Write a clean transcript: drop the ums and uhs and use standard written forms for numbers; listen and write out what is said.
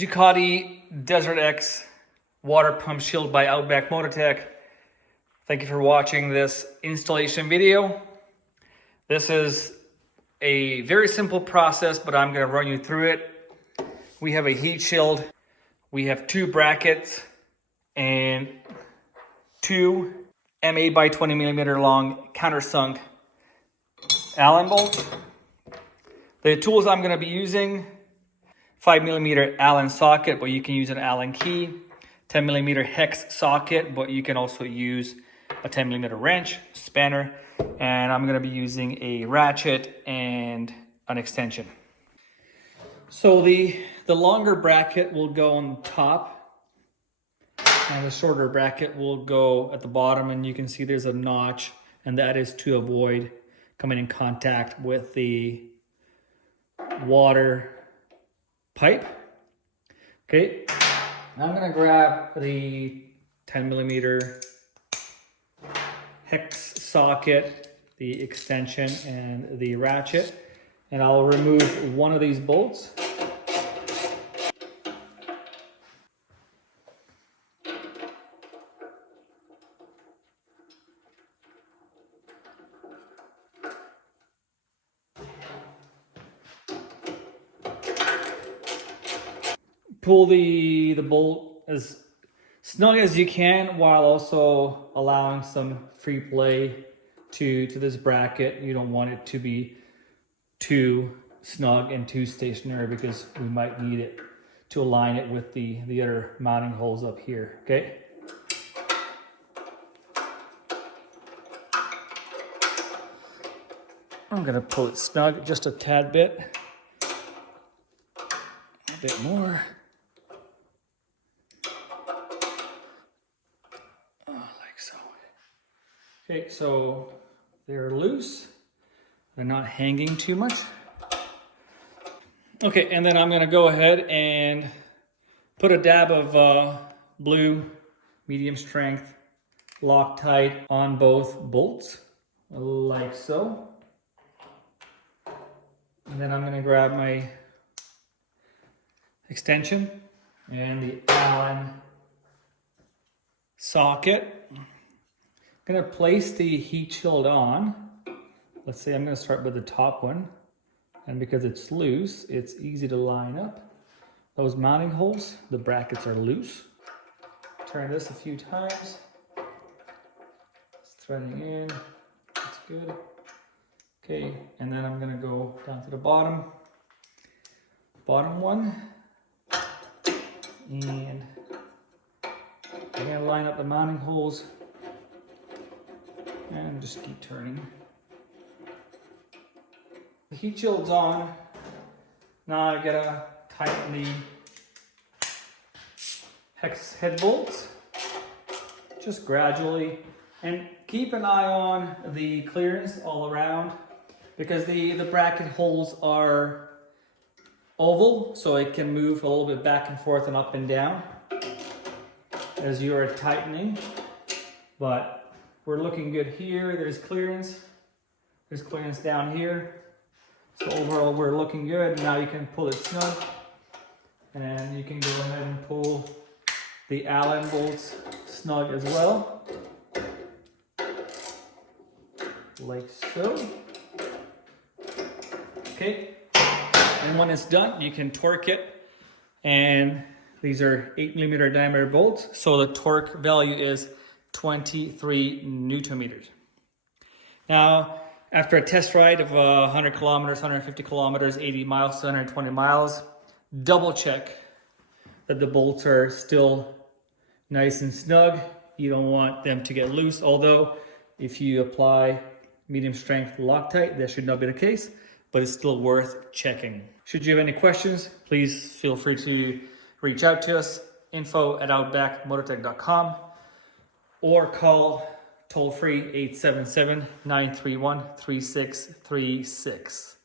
Ducati DesertX water pump shield by Outback Motortek. Thank you for watching this installation video. This is a very simple process, but I'm going to run you through it. We have a heat shield. We have two brackets and two M8 by 20 millimeter long countersunk Allen bolts. The tools I'm going to be using: 5 millimeter Allen socket, but you can use an Allen key. 10 millimeter hex socket, but you can also use a 10 millimeter wrench, spanner, and I'm going to be using a ratchet and an extension. So the longer bracket will go on top, and the shorter bracket will go at the bottom, and you can see there's a notch, and that is to avoid coming in contact with the water pipe. Okay, I'm gonna grab the 10 millimeter hex socket, the extension, and the ratchet, and I'll remove one of these bolts. Pull the bolt as snug as you can while also allowing some free play to this bracket. You don't want it to be too snug and too stationary, because we might need it to align it with the other mounting holes up here, okay? I'm gonna pull it snug just a tad bit. A bit more. Okay, so they're loose. They're not hanging too much. Okay, and then I'm gonna go ahead and put a dab of blue medium strength Loctite on both bolts, like so. And then I'm gonna grab my extension and the Allen socket. I'm going to place the heat shield on. Let's say I'm going to start with the top one, and because it's loose, it's easy to line up. Those mounting holes, the brackets are loose. Turn this a few times. It's threading in. That's good. Okay, and then I'm going to go down to the bottom one, and I'm going to line up the mounting holes. And just keep turning. The heat shield's on. Now I gotta tighten the hex head bolts, just gradually, and keep an eye on the clearance all around, because the bracket holes are oval, so it can move a little bit back and forth and up and down as you are tightening, but we're looking good here. There's clearance down here. So overall, we're looking good. Now you can pull it snug, and you can go ahead and pull the Allen bolts snug as well, like so. Okay, and when it's done, you can torque it. And these are 8 millimeter diameter bolts, so the torque value is 23 Newton meters. Now, after a test ride of 100 kilometers, 150 kilometers, 80 miles to 120 miles, double check that the bolts are still nice and snug. You don't want them to get loose, although if you apply medium strength Loctite, that should not be the case, but it's still worth checking. Should you have any questions, please feel free to reach out to us, info@outbackmotortek.com. or call toll-free 877-931-3636.